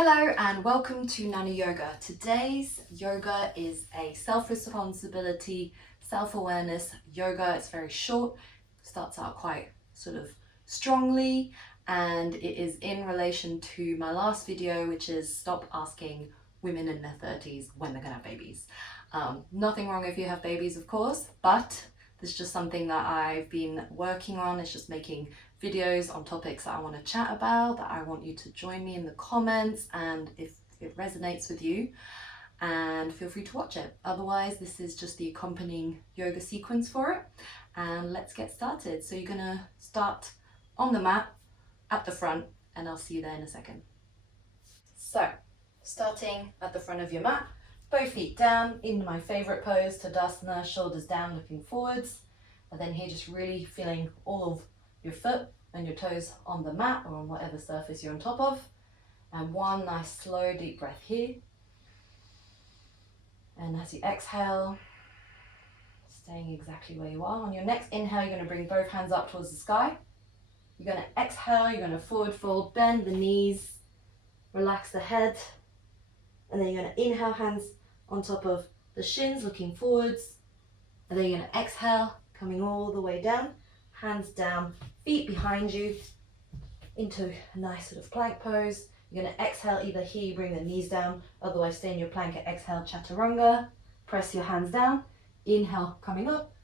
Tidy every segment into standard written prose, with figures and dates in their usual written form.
Hello and welcome to Nano Yoga. Today's yoga is a self-responsibility, self-awareness yoga. It's very short, starts out quite sort of strongly, and it is in relation to my last video, which is stop asking women in their 30s when they're gonna have babies. Nothing wrong if you have babies, of course, but this is just something that I've been working on. It's just making videos on topics that I want to chat about, that I want you to join me in the comments, and if it resonates with you, and feel free to watch it. Otherwise, this is just the accompanying yoga sequence for it, and let's get started. So you're gonna start on the mat at the front, and I'll see you there in a second. So starting at the front of your mat, both feet down in my favorite pose, Tadasana, shoulders down looking forwards, and then here just really feeling all of your foot and your toes on the mat or on whatever surface you're on top of. And one nice slow deep breath here. And as you exhale, staying exactly where you are. On your next inhale, you're going to bring both hands up towards the sky. You're going to exhale, you're going to forward fold, bend the knees, relax the head. And then you're going to inhale, hands on top of the shins looking forwards. And then you're going to exhale, coming all the way down. Hands down, feet behind you into a nice sort of plank pose. You're going to exhale, either here you bring the knees down, otherwise stay in your plank and exhale, chaturanga. Press your hands down, inhale, coming up,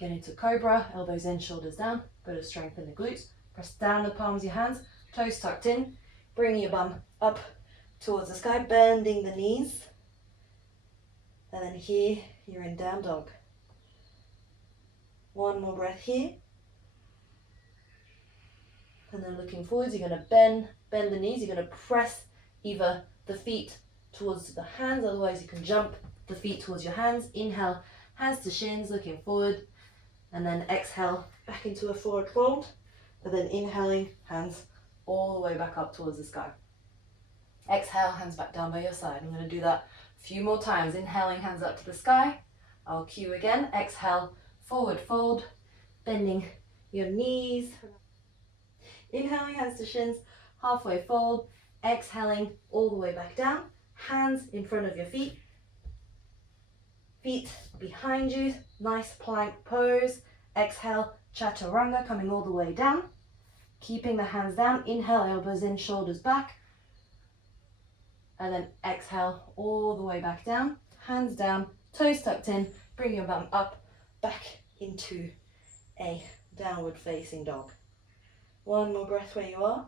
get into cobra, elbows in, shoulders down, bit of strength in the glutes. Press down the palms of your hands, toes tucked in, bring your bum up towards the sky, bending the knees. And then here, you're in down dog. One more breath here. And then looking forwards, you're going to bend the knees. You're going to press either the feet towards the hands, otherwise you can jump the feet towards your hands. Inhale, hands to shins, looking forward. And then exhale, back into a forward fold. And then inhaling, hands all the way back up towards the sky. Exhale, hands back down by your side. I'm going to do that a few more times. Inhaling, hands up to the sky. I'll cue again. Exhale, forward fold, bending your knees. Inhaling, hands to shins, halfway fold. Exhaling, all the way back down. Hands in front of your feet. Feet behind you. Nice plank pose. Exhale, chaturanga, coming all the way down. Keeping the hands down. Inhale, elbows in, shoulders back. And then exhale, all the way back down. Hands down, toes tucked in. Bring your bum up, back into a downward facing dog. One more breath where you are.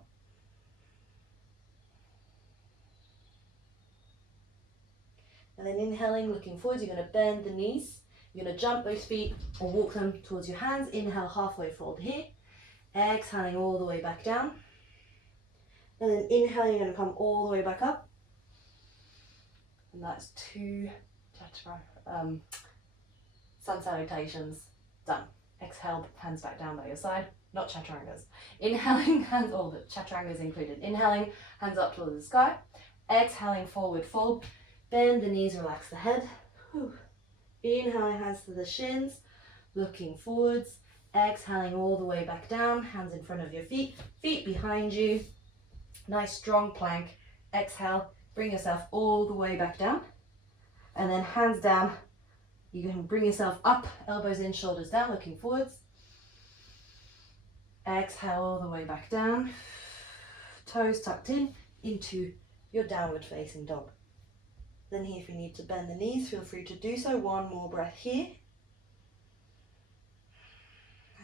And then inhaling, looking forwards, you're going to bend the knees. You're going to jump those feet or walk them towards your hands. Inhale, halfway fold here. Exhaling all the way back down. And then inhaling, you're going to come all the way back up. And that's two sun salutations done. Exhale, hands back down by your side. Not chaturangas. Inhaling, hands, all the chaturangas included. Inhaling, hands up towards the sky. Exhaling, forward fold. Bend the knees, relax the head. Whew. Inhaling, hands to the shins, looking forwards. Exhaling all the way back down, hands in front of your feet, feet behind you. Nice strong plank. Exhale, bring yourself all the way back down. And then hands down. You can bring yourself up, elbows in, shoulders down, looking forwards. Exhale all the way back down. Toes tucked in into your downward facing dog. Then here, if you need to bend the knees, feel free to do so. One more breath here.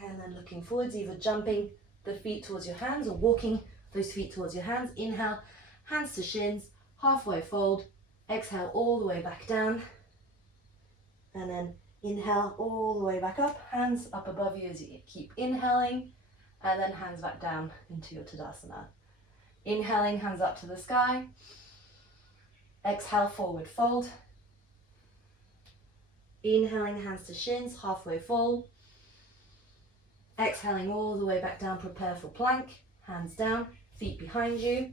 And then looking forwards, either jumping the feet towards your hands or walking those feet towards your hands. Inhale, hands to shins, halfway fold. Exhale all the way back down. And then inhale all the way back up, hands up above you as you keep inhaling. And then hands back down into your Tadasana. Inhaling, hands up to the sky. Exhale, forward fold. Inhaling, hands to shins, halfway fold. Exhaling all the way back down, prepare for plank. Hands down, feet behind you.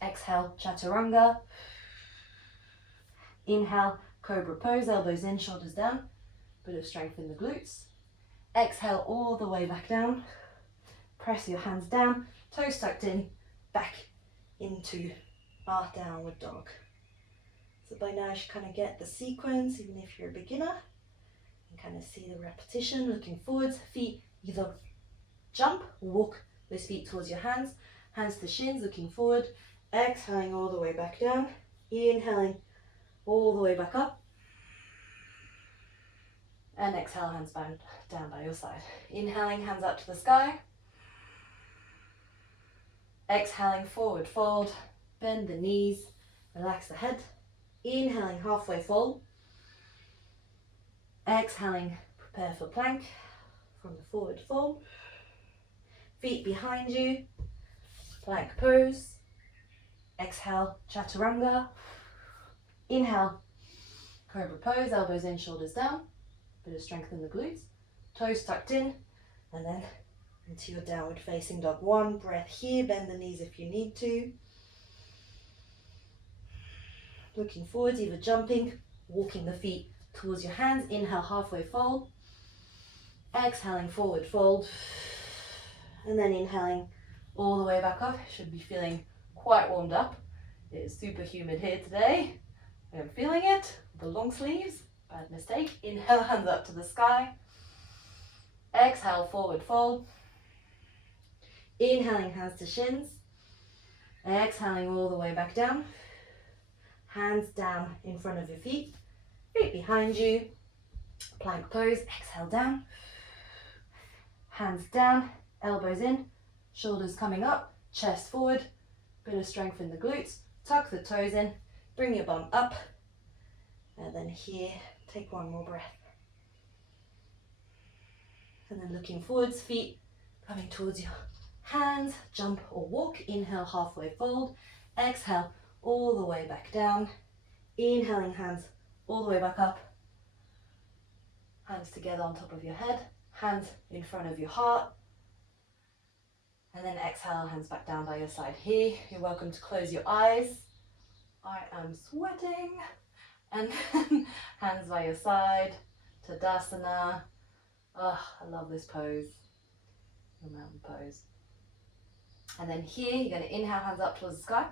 Exhale, chaturanga. Inhale, cobra pose, elbows in, shoulders down. Bit of strength in the glutes. Exhale all the way back down. Press your hands down, toes tucked in, back into our downward dog. So by now you should kind of get the sequence, even if you're a beginner, and kind of see the repetition, looking forwards, feet either jump or walk those feet towards your hands, hands to shins, looking forward, exhaling all the way back down, inhaling all the way back up, and exhale, hands down by your side. Inhaling, hands up to the sky, exhaling, forward fold, bend the knees, relax the head, inhaling, halfway fold, exhaling, prepare for plank from the forward fold, feet behind you, plank pose, exhale, chaturanga, inhale, cobra pose, elbows in, shoulders down, bit of strength in the glutes, toes tucked in, and then into your downward facing dog. One breath here, bend the knees if you need to. Looking forwards, either jumping, walking the feet towards your hands, inhale, halfway fold, exhaling, forward fold, and then inhaling all the way back up. Should be feeling quite warmed up. It is super humid here today. I am feeling it. The long sleeves, bad mistake. Inhale, hands up to the sky. Exhale, forward fold. Inhaling, hands to shins. Exhaling all the way back down. Hands down in front of your feet. Feet behind you. Plank pose. Exhale down. Hands down, elbows in, shoulders coming up, chest forward, bit of strength in the glutes, tuck the toes in, bring your bum up, and then here, take one more breath. And then looking forwards, feet coming towards your hands, jump or walk, inhale, halfway fold, exhale, all the way back down, inhaling, hands all the way back up, hands together on top of your head, hands in front of your heart, and then exhale, hands back down by your side. Here, you're welcome to close your eyes. I am sweating. And hands by your side, Tadasana. Oh, I love this pose, the mountain pose. And then here, you're going to inhale, hands up towards the sky.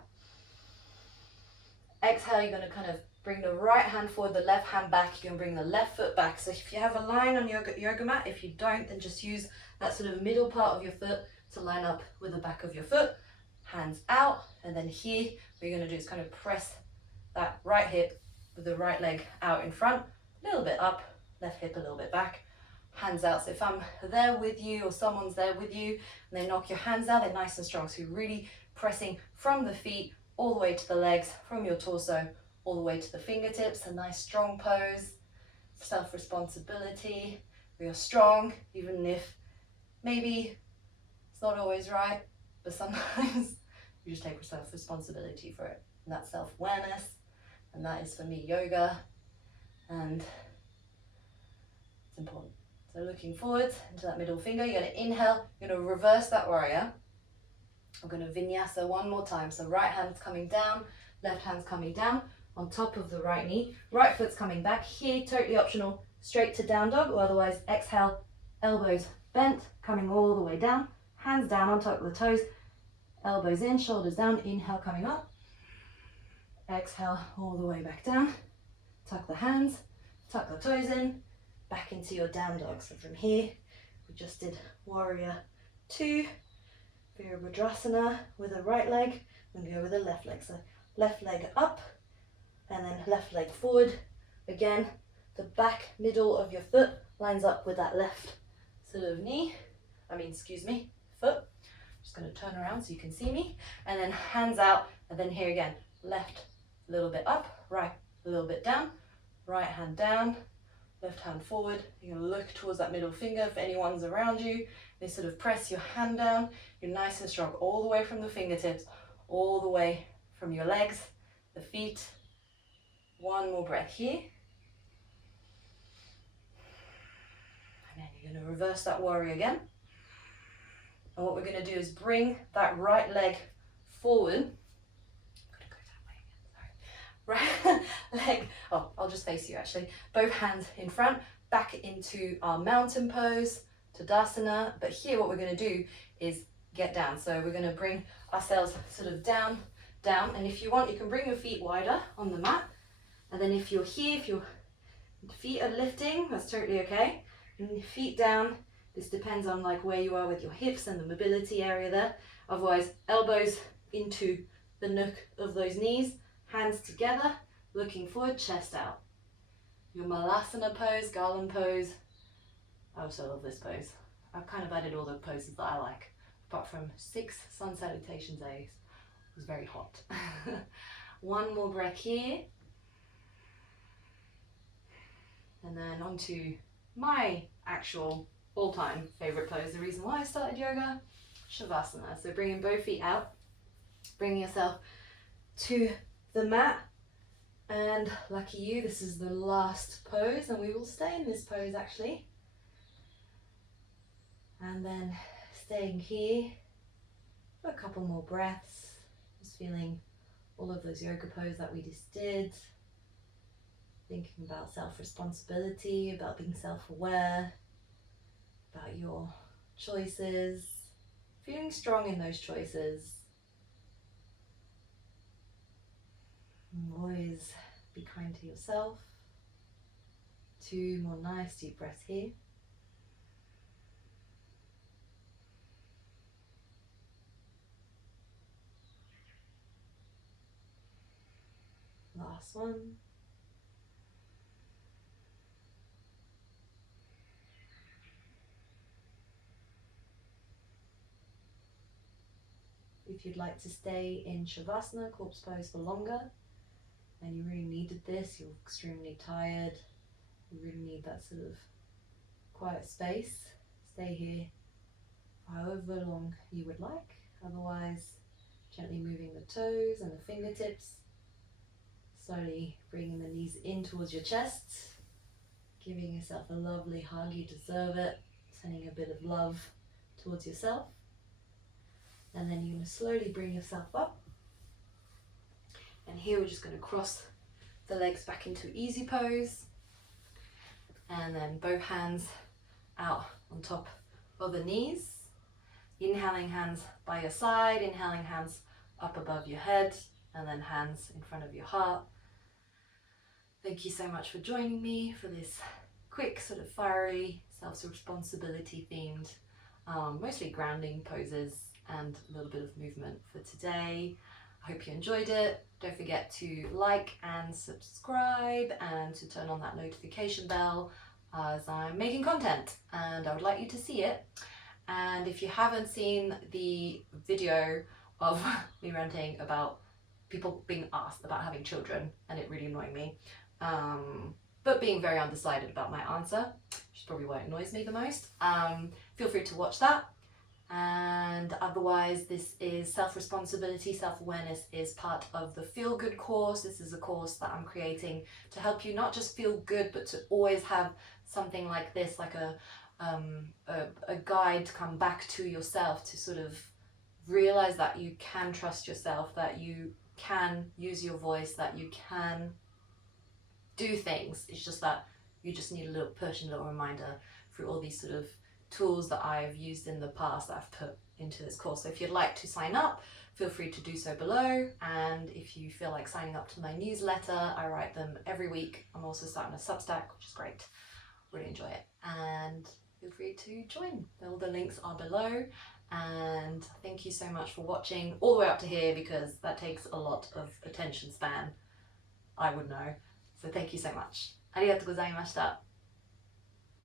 Exhale, you're going to kind of bring the right hand forward, the left hand back. You're going to bring the left foot back. So if you have a line on your yoga mat, if you don't, then just use that sort of middle part of your foot to line up with the back of your foot. Hands out. And then here, what you're going to do is kind of press that right hip with the right leg out in front, a little bit up, left hip a little bit back. Hands out. So if I'm there with you or someone's there with you and they knock your hands out, they're nice and strong. So you're really pressing from the feet all the way to the legs, from your torso all the way to the fingertips. A nice strong pose, self-responsibility. We are strong, even if maybe it's not always right, but sometimes you just take self-responsibility for it. And that's self-awareness, and that is for me yoga, and it's important. So looking forward into that middle finger, you're going to inhale, you're going to reverse that warrior. I'm going to vinyasa one more time. So right hand's coming down, left hand's coming down on top of the right knee. Right foot's coming back. Here, totally optional, straight to down dog, or otherwise exhale, elbows bent, coming all the way down. Hands down on top of the toes, elbows in, shoulders down. Inhale, coming up. Exhale, all the way back down. Tuck the hands, tuck the toes in, back into your down dog. So from here, we just did warrior 2, Virabhadrasana with the right leg, and go with the left leg. So left leg up, and then left leg forward. Again, the back middle of your foot lines up with that left sort of foot. Just going to turn around so you can see me, and then hands out, and then here again, left a little bit up, right a little bit down, right hand down, left hand forward. You're going to look towards that middle finger if anyone's around you. They sort of press your hand down. You're nice and strong all the way from the fingertips, all the way from your legs, the feet. One more breath here. And then you're going to reverse that warrior again. And what we're going to do is bring that right leg forward. Right leg, I'll just face you actually. Both hands in front, back into our mountain pose, Tadasana. But here what we're going to do is get down. So we're going to bring ourselves sort of down down, and if you want, you can bring your feet wider on the mat, and then if you're here, if your feet are lifting, that's totally okay. And your feet down, this depends on like where you are with your hips and the mobility area there. Otherwise, elbows into the nook of those knees, hands together, looking forward, chest out. Your Malasana pose, garland pose. I also love this pose. I've kind of added all the poses that I like, apart from 6 sun salutations days. It was very hot. One more breath here. And then onto my actual all-time favorite pose, the reason why I started yoga, Shavasana. So bringing both feet out, bringing yourself to the mat, and lucky you, this is the last pose, and we will stay in this pose actually. And then staying here for a couple more breaths, just feeling all of those yoga poses that we just did. Thinking about self-responsibility, about being self-aware, about your choices, feeling strong in those choices. And always be kind to yourself. 2 more nice deep breaths here. Last one. If you'd like to stay in Shavasana, corpse pose, for longer, and you really needed this, you're extremely tired, you really need that sort of quiet space, stay here for however long you would like. Otherwise, gently moving the toes and the fingertips, slowly bringing the knees in towards your chest, giving yourself a lovely hug, you deserve it, sending a bit of love towards yourself. And then you're going to slowly bring yourself up. And here we're just going to cross the legs back into easy pose. And then both hands out on top of the knees. Inhaling hands by your side, inhaling hands up above your head, and then hands in front of your heart. Thank you so much for joining me for this quick, sort of fiery, self-responsibility themed, mostly grounding poses and a little bit of movement for today. I hope you enjoyed it. Don't forget to like and subscribe and to turn on that notification bell as I'm making content and I would like you to see it. And if you haven't seen the video of me ranting about people being asked about having children and it really annoying me, but being very undecided about my answer, which is probably why it annoys me the most, feel free to watch that. And otherwise, this is self-responsibility, self-awareness is part of the Feel Good course. This is a course that I'm creating to help you not just feel good, but to always have something like this, like a guide to come back to yourself, to sort of realize that you can trust yourself, that you can use your voice, that you can do things. It's just that you just need a little push and a little reminder through all these sort of tools that I've used in the past that I've put into this course. So if you'd like to sign up, feel free to do so below. And if you feel like signing up to my newsletter, I write them every week. I'm also starting a Substack, which is great. Really enjoy it. And feel free to join. All the links are below. And thank you so much for watching all the way up to here, because that takes a lot of attention span, I would know. So thank you so much. ありがとうございました。